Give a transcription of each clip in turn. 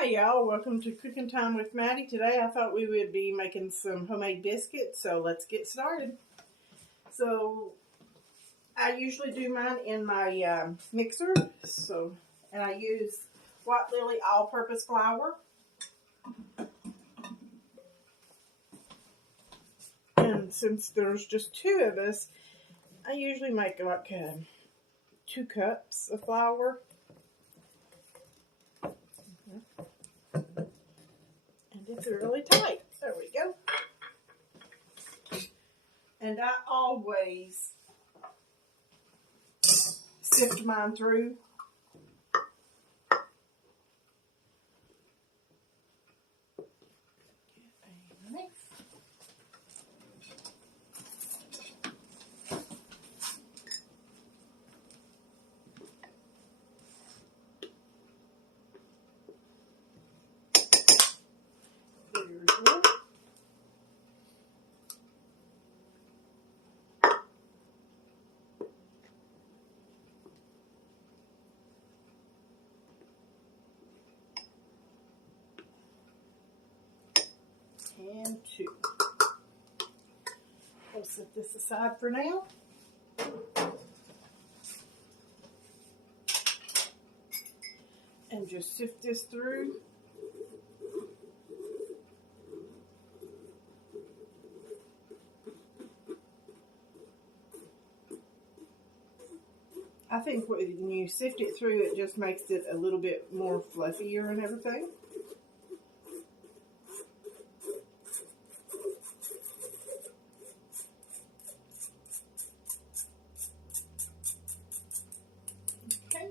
Hey y'all, welcome to Cooking Time with Maddie. Today I thought we would be making some homemade biscuits, so let's get started. So I usually do mine in my mixer, and I use White Lily all-purpose flour. And since there's just two of us, I usually make like 2 cups of flour. And it's really tight. There we go. And I always sift mine through. And 2. We'll set this aside for now. And just sift this through. I think when you sift it through, it just makes it a little bit more fluffier and everything. Okay.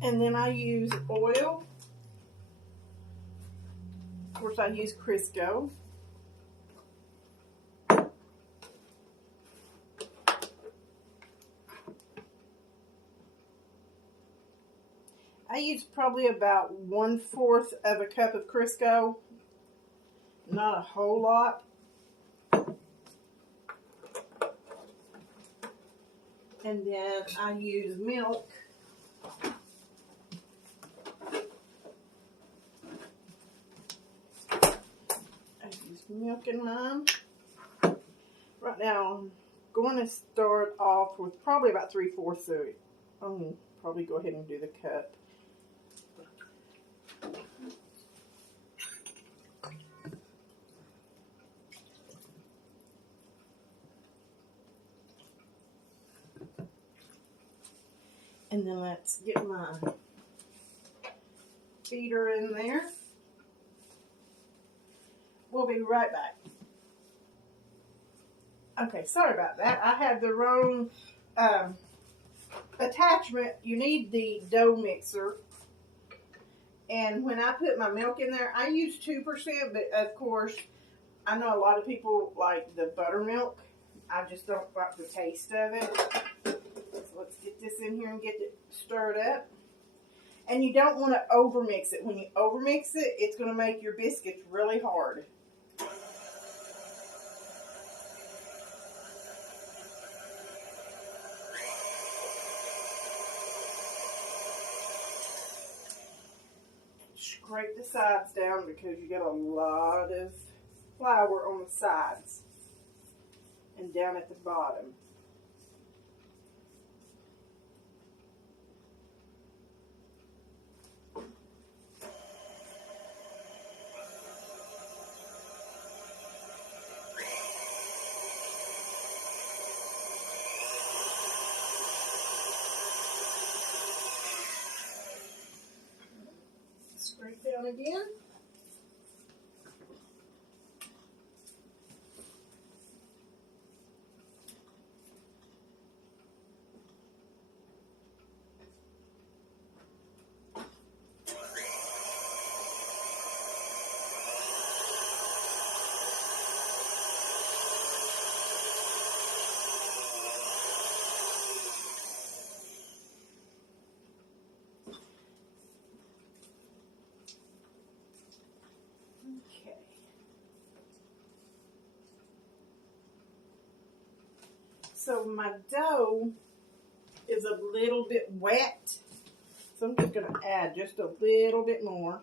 And then I use oil. Of course, I use Crisco. I use probably about 1/4 of a cup of Crisco, not a whole lot. And then I use milk. I use milk in mine. Right now, I'm going to start off with probably about 3/4 of it. I'll probably go ahead and do the cup. And then let's get my beater in there. We'll be right back. Okay, sorry about that. I had the wrong attachment. You need the dough mixer. And when I put my milk in there, I use 2%, but of course, I know a lot of people like the buttermilk. I just don't like the taste of it. So let's get this in here and get it stirred up. And you don't want to overmix it. When you overmix it, it's going to make your biscuits really hard. Scrape the sides down because you got a lot of flour on the sides and down at the bottom. Scrape down again. So my dough is a little bit wet. So I'm just going to add just a little bit more.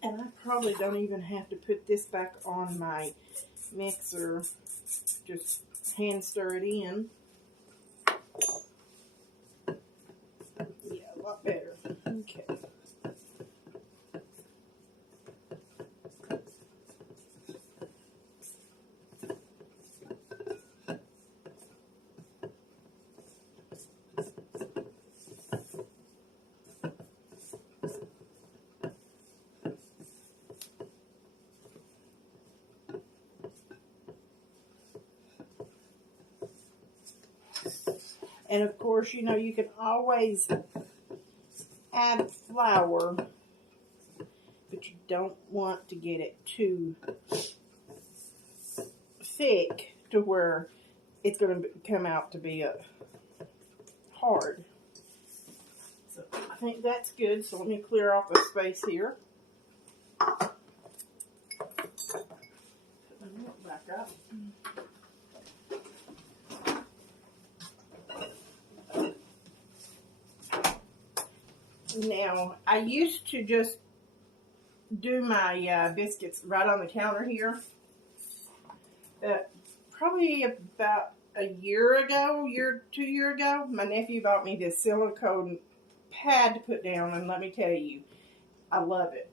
And I probably don't even have to put this back on my mixer. Just hand stir it in. Yeah, a lot better. Okay. And of course, you know, you can always add flour, but you don't want to get it too thick to where it's going to come out to be hard. So I think that's good. So let me clear off the space here. Put my milk back up. Now, I used to just do my biscuits right on the counter here. Probably about a year ago, 2 years ago, my nephew bought me this silicone pad to put down, and let me tell you, I love it.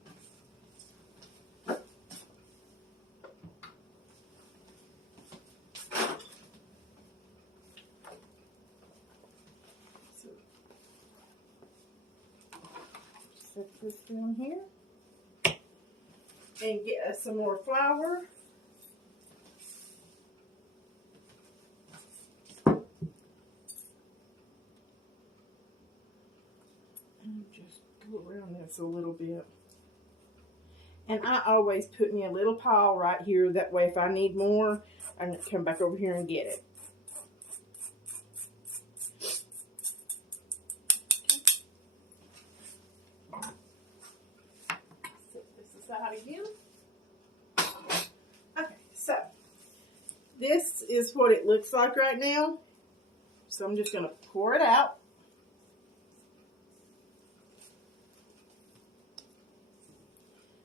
So, set this down here. And get us some more flour. And just go around this a little bit. And I always put me a little pile right here. That way if I need more, I can come back over here and get it. Set this aside again. Okay, so this is what it looks like right now. So I'm just going to pour it out.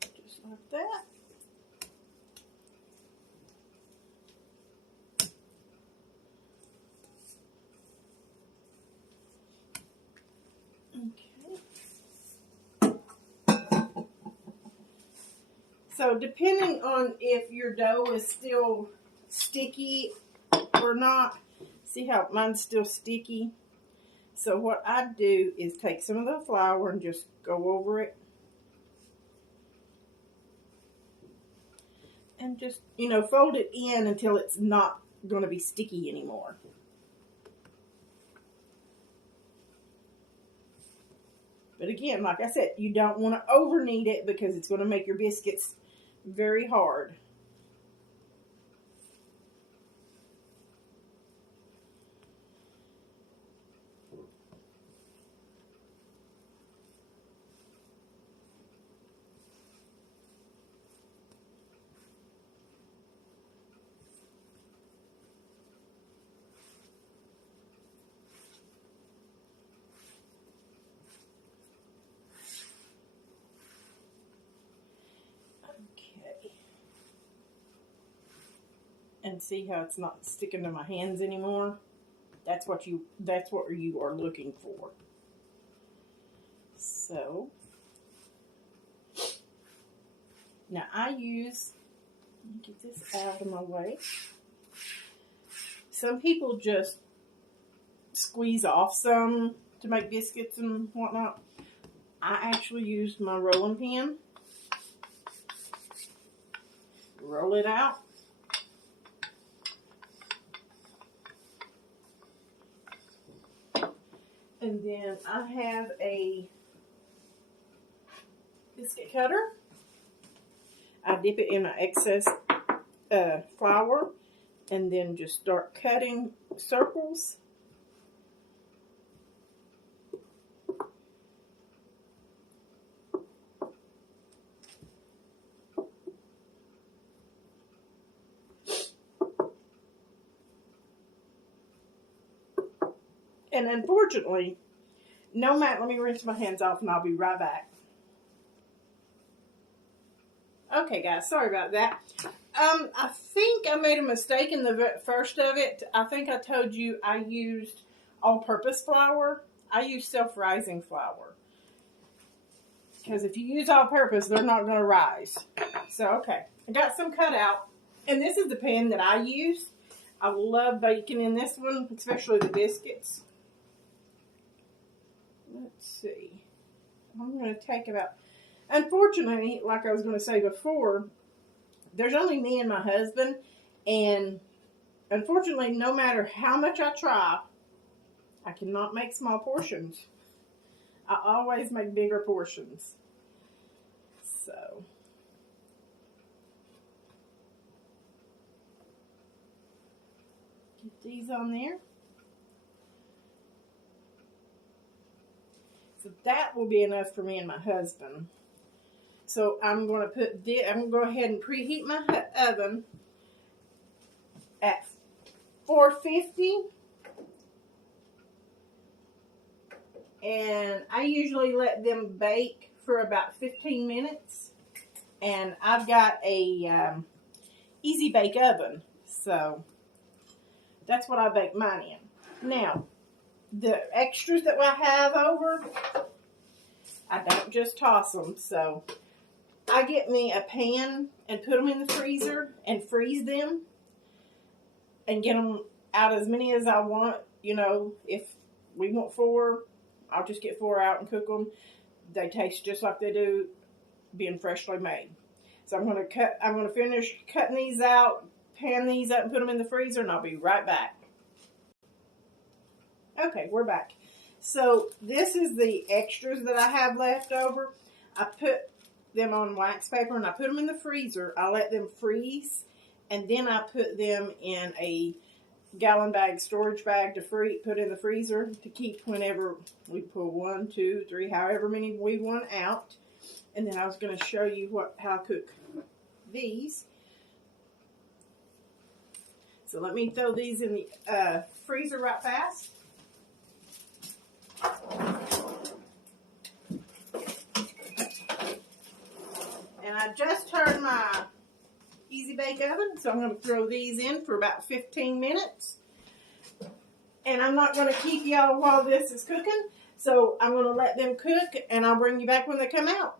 Just like that. Okay. So depending on if your dough is still sticky or not, see how mine's still sticky? So what I do is take some of the flour and just go over it. And just, you know, fold it in until it's not going to be sticky anymore. But again, like I said, you don't want to over knead it because it's going to make your biscuits very hard. And see how it's not sticking to my hands anymore? That's what you are looking for. So now I use, let me get this out of my way. Some people just squeeze off some to make biscuits and whatnot. I actually use my rolling pin. Roll it out. And then I have a biscuit cutter. I dip it in my excess flour and then just start cutting circles. And unfortunately, no matter, let me rinse my hands off and I'll be right back. Okay, guys, sorry about that. I think I made a mistake in the first of it. I think I told you I used all-purpose flour. I use self-rising flour. Because if you use all-purpose, they're not going to rise. So, okay. I got some cut out. And this is the pan that I use. I love baking in this one, especially the biscuits. Let's see. I'm going to take about... Unfortunately, like I was going to say before, there's only me and my husband, and unfortunately, no matter how much I try, I cannot make small portions. I always make bigger portions. So, get these on there. So that will be enough for me and my husband. So I'm going to I'm going to go ahead and preheat my oven at 450. And I usually let them bake for about 15 minutes. And I've got a easy bake oven. So that's what I bake mine in. Now, the extras that I have over, I don't just toss them. So I get me a pan and put them in the freezer and freeze them and get them out as many as I want. You know, if we want 4, I'll just get 4 out and cook them. They taste just like they do being freshly made. So I'm going to finish cutting these out, pan these up and put them in the freezer, and I'll be right back. Okay, we're back. So this is the extras that I have left over. I put them on wax paper and I put them in the freezer. I let them freeze, and then I put them in a gallon bag, storage bag to put in the freezer to keep whenever we pull 1, 2, 3, however many we want out. And then I was going to show you how I cook these. So let me throw these in the freezer right fast. And I just turned my easy bake oven, so I'm going to throw these in for about 15 minutes. And I'm not going to keep y'all while this is cooking, so I'm going to let them cook, and I'll bring you back when they come out.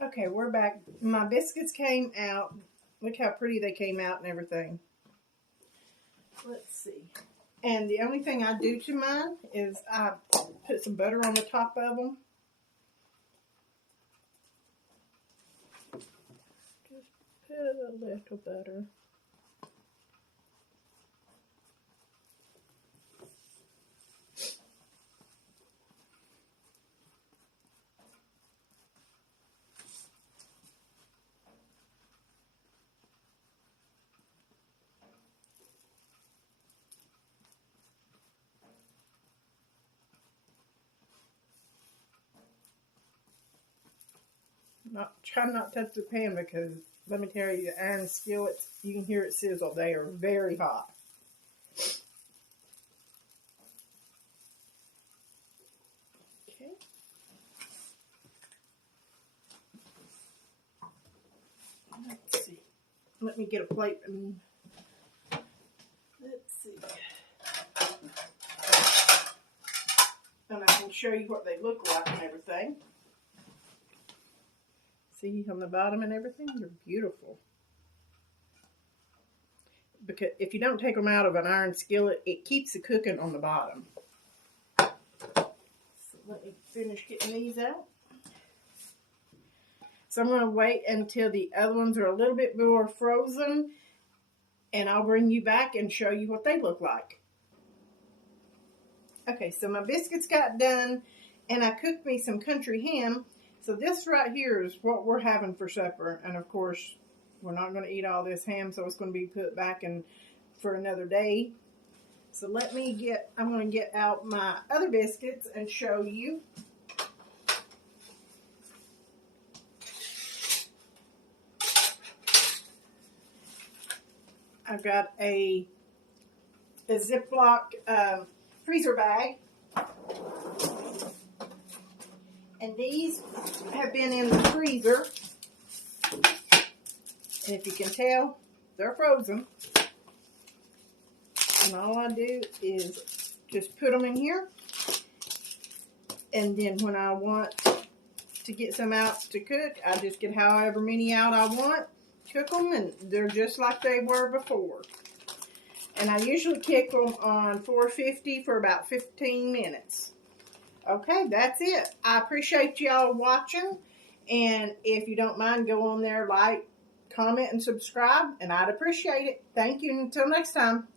Okay, we're back. My biscuits came out. Look how pretty they came out and everything. Let's see. And the only thing I do to mine is I put some butter on the top of them. Just put a little butter. Try not to touch the pan, because let me tell you, the iron skillets, you can hear it sizzle. They are very hot. Okay. Let's see. Let me get a plate and let's see. And I can show you what they look like and everything. See on the bottom and everything? They're beautiful. Because if you don't take them out of an iron skillet, it keeps the cooking on the bottom. So let me finish getting these out. So I'm going to wait until the other ones are a little bit more frozen, and I'll bring you back and show you what they look like. Okay, so my biscuits got done, and I cooked me some country ham. So this right here is what we're having for supper. And of course, We're not going to eat all this ham, so it's going to be put back in for another day. So I'm going to get out my other biscuits and show you. I've got a Ziploc freezer bag. And these have been in the freezer. And if you can tell, they're frozen. And all I do is just put them in here. And then when I want to get some out to cook, I just get however many out I want, cook them, and they're just like they were before. And I usually cook them on 450 for about 15 minutes. Okay, that's it. I appreciate y'all watching. And if you don't mind, go on there, like, comment, and subscribe. And I'd appreciate it. Thank you. Until next time.